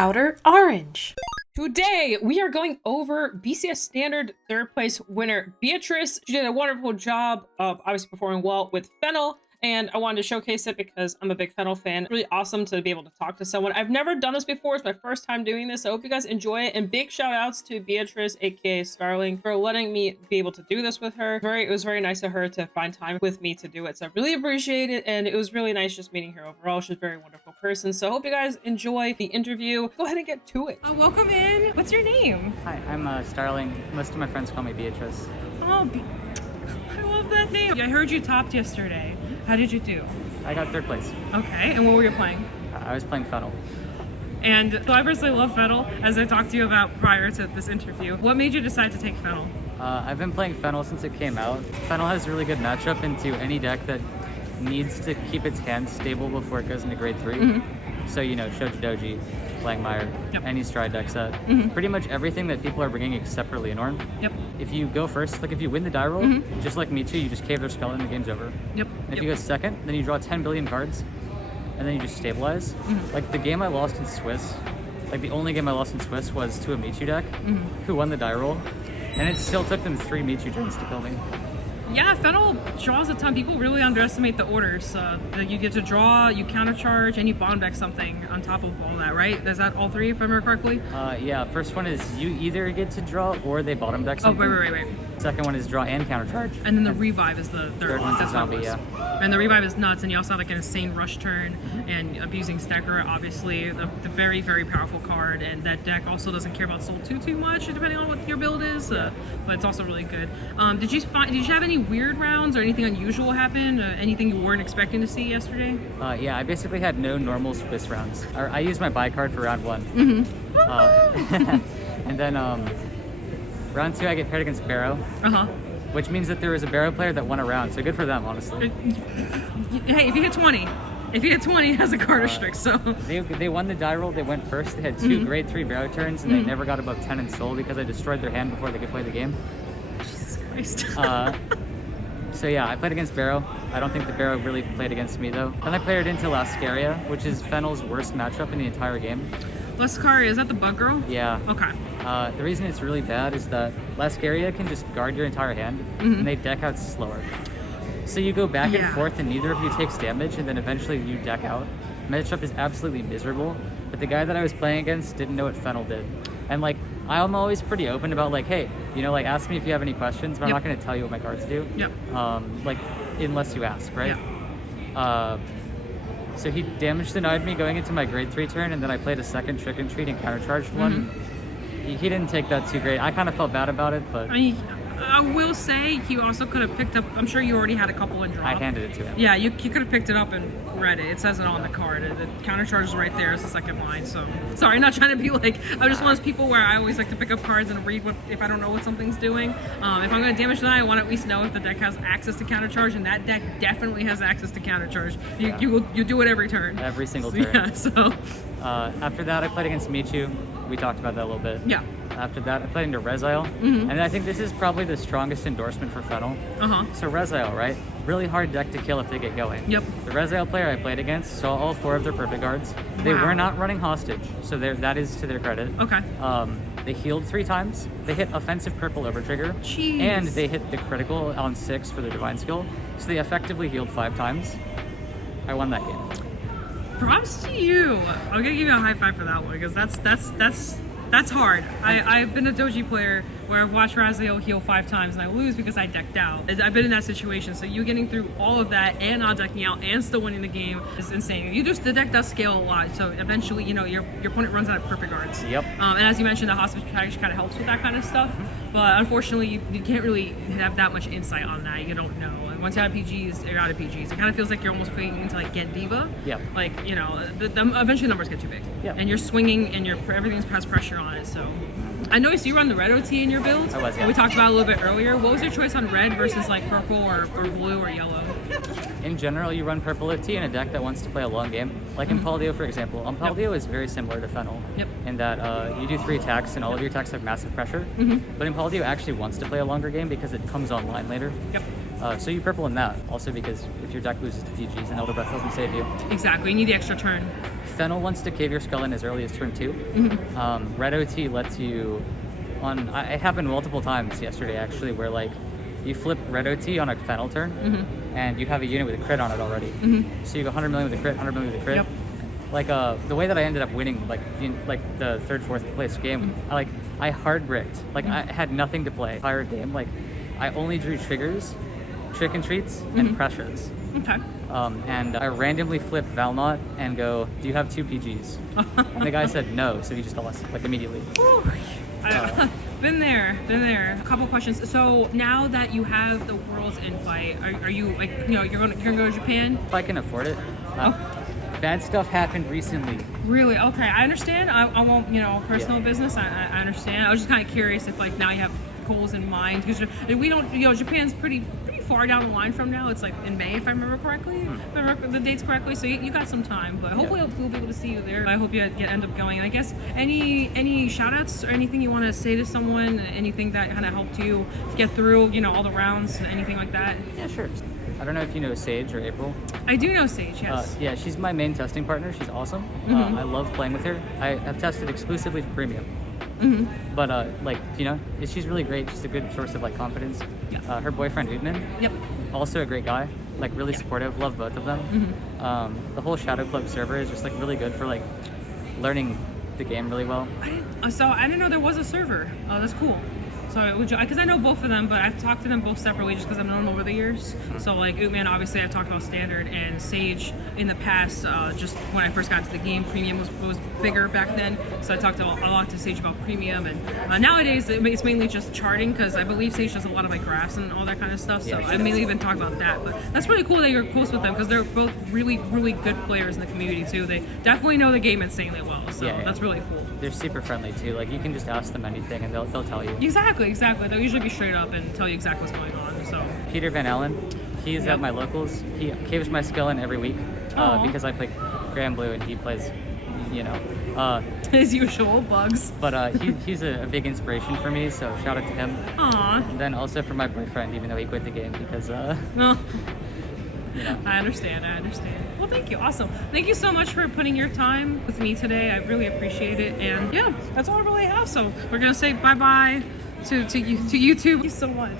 Outer Orange. Today, we are going over BCS Standard third place winner, Beatrice. She did a wonderful job of obviously performing well with Fennel, and I wanted to showcase it because I'm a big Fennel fan. Really awesome to be able to talk to someone. I've never done this before. It's my first time doing this. I hope you guys enjoy it, and big shout outs to Beatrice, aka Starling, for letting me be able to do this with her. It was very nice of her to find time with me to do it, so I really appreciate it, and it was really nice just meeting her overall. She's a very wonderful person, so I hope you guys enjoy the interview. Go ahead and get to it. Welcome in. What's your name? Hi, I'm Starling. Most of my friends call me Beatrice. Oh, I love that name. I heard you topped yesterday. How did you do? I got third place. Okay, and what were you playing? I was playing Fennel. And so I personally love Fennel, as I talked to you about prior to this interview. What made you decide to take Fennel? I've been playing Fennel since it came out. Fennel has a really good matchup into any deck that needs to keep its hand stable before it goes into grade 3. Mm-hmm. So, you know, Shoutouts, Langmire, yep. any stride deck set. Mm-hmm. Pretty much everything that people are bringing except for Leonor. Yep. If you go first, like if you win the die roll, mm-hmm. just like me too, you just cave their skeleton and the game's over. Yep. And if you go second, then you draw 10 billion cards, and then you just stabilize. Mm-hmm. Like the game I lost in Swiss, like the only game I lost in Swiss was to a Michu deck, mm-hmm. who won the die roll, and it still took them 3 Michu turns to kill me. Yeah, Fennel draws a ton. People really underestimate the orders. That you get to draw, you countercharge, and you bottom deck something on top of all that, right? Is that all 3, if I remember correctly? Yeah, first one is you either get to draw or they bottom deck something. Oh, wait. Second one is draw and countercharge. And then the revive is the third one. That's zombie, yeah. And the revive is nuts, and you also have like an insane rush turn and abusing stacker, obviously. The very, very powerful card, and that deck also doesn't care about soul too much, depending on what your build is. But it's also really good. Did you have any weird rounds or anything unusual happen? Anything you weren't expecting to see yesterday? Yeah, I basically had no normal Swiss rounds. I used my buy card for round 1. Mm-hmm. And then round 2 I get paired against Barrow. Which means that there was a Barrow player that won a round, so good for them, honestly. Hey, if you hit 20, it has a card restrict, so. They won the die roll, they went first, they had 2 grade 3 Barrow turns, and they never got above 10 in soul because I destroyed their hand before they could play the game. Jesus Christ. So yeah, I played against Barrow. I don't think the Barrow really played against me though. Then I played into Lascaria, which is Fennel's worst matchup in the entire game. Lascaria, is that the bug girl? Yeah. Okay. The reason it's really bad is that Lascaria can just guard your entire hand, and they deck out slower. So you go back and forth and neither of you takes damage, and then eventually you deck out. Matchup is absolutely miserable, but the guy that I was playing against didn't know what Fennel did. And like, I'm always pretty open about like, hey, you know, like ask me if you have any questions, but I'm not going to tell you what my cards do. Like, unless you ask, right? So he damage denied me going into my grade 3 turn, and then I played a second trick and treat and countercharged one. He didn't take that too great. I kind of felt bad about it, but I will say he also could have picked up. I'm sure you already had a couple in draw. I handed it to him. Yeah, you could have picked it up and read it. It says it on the card. The countercharge is right there. It's the second line. So sorry, I'm not trying to be like. I'm just one of those people where I always like to pick up cards and read what if I don't know what something's doing. If I'm going to damage deny, I want to at least know if the deck has access to countercharge, and that deck definitely has access to countercharge. You do it every turn. Every single turn. Yeah. So after that, I played against Michu. We talked about that a little bit. Yeah. After that, I played into Resile, and I think this is probably the strongest endorsement for Fennel. So Resile, right? Really hard deck to kill if they get going. Yep. The Resile player I played against saw all 4 of their perfect guards. They were not running hostage, so that is to their credit. Okay. They healed 3 times. They hit offensive purple overtrigger. Jeez. And they hit the critical on 6 for their divine skill. So they effectively healed 5 times. I won that game. Props to you. I'm gonna give you a high five for that one because that's hard. I've been a Doji player where I've watched Raziel heal 5 times and I lose because I decked out. I've been in that situation, so you getting through all of that and not decking out and still winning the game is insane. The deck does scale a lot, so eventually, you know, your opponent runs out of perfect guards. Yep. And as you mentioned, the hostage package kind of helps with that kind of stuff, but unfortunately, you can't really have that much insight on that. You don't know. Once you're out of PGs, you're out of PGs. It kind of feels like you're almost playing into like Get Diva. Yep. Like, you know, eventually numbers get too big. Yep. And you're swinging and everything has pressure on it, so. I noticed you run the red OT in your build. I was, yeah. We talked about it a little bit earlier. What was your choice on red versus like purple or blue or yellow? In general, you run purple OT in a deck that wants to play a long game. Like in Paldio, for example. Paldio is very similar to Fennel. In that you do 3 attacks and all of your attacks have massive pressure. But in Paldio actually wants to play a longer game because it comes online later. So you purple in that, also because if your deck loses to PGs, then Elder Breath doesn't save you. Exactly, you need the extra turn. Fennel wants to cave your skull in as early as turn 2. Red OT lets you it happened multiple times yesterday actually, where like you flip red OT on a Fennel turn, and you have a unit with a crit on it already. So you go 100 million with a crit, 100 million with a crit. Yep. Like the way that I ended up winning like the third, fourth place game, I hard bricked. Like I had nothing to play entire game. Like I only drew triggers, trick and treats, and pressures. Okay. And I randomly flipped Valnot and go, do you have 2 PGs? And the guy said no, so he just lost like immediately. Been there. A couple questions. So now that you have the Worlds invite, are you like, you're gonna go to Japan? If I can afford it. Bad stuff happened recently. Really? Okay, I understand. I won't, personal business. I understand. I was just kind of curious if like now you have goals in mind, because we don't, Japan's pretty far down the line from now. It's like in May, if I remember correctly, if I remember the dates correctly. So you got some time, but hopefully we'll be able to see you there. I hope you end up going. And I guess any shout outs or anything you want to say to someone, anything that kind of helped you get through, all the rounds, anything like that? Yeah, sure. I don't know if you know Sage or April. I do know Sage, yes. Yeah, she's my main testing partner. She's awesome. I love playing with her. I have tested exclusively for premium. But she's really great. She's a good source of like confidence. Yeah. Her boyfriend Udman, also a great guy. Like really supportive. Love both of them. The whole Shadow Club server is just like really good for like learning the game really well. I didn't know there was a server. Oh, that's cool. So because I know both of them, but I've talked to them both separately just because I've known them over the years. So like Ootman, obviously I've talked about Standard, and Sage in the past, just when I first got into the game, Premium was bigger back then. So I talked a lot to Sage about Premium, and nowadays it's mainly just charting, because I believe Sage does a lot of like graphs and all that kind of stuff. So I mainly even talk about that. But that's really cool that you're close with them, because they're both really, really good players in the community too. They definitely know the game insanely well. So that's really cool. They're super friendly too. Like you can just ask them anything and they'll tell you. Exactly. They'll usually be straight up and tell you exactly what's going on. So Peter Van Allen, he's at my locals. He caves my skill in every week because I play Grand Blue and he plays, his usual bugs. But he's a big inspiration for me. So shout out to him. Aww. And then also for my boyfriend, even though he quit the game because. I understand. Well, thank you. Awesome. Thank you so much for putting your time with me today. I really appreciate it. And yeah, that's all I really have. So we're gonna say bye-bye to YouTube. Thank you so much.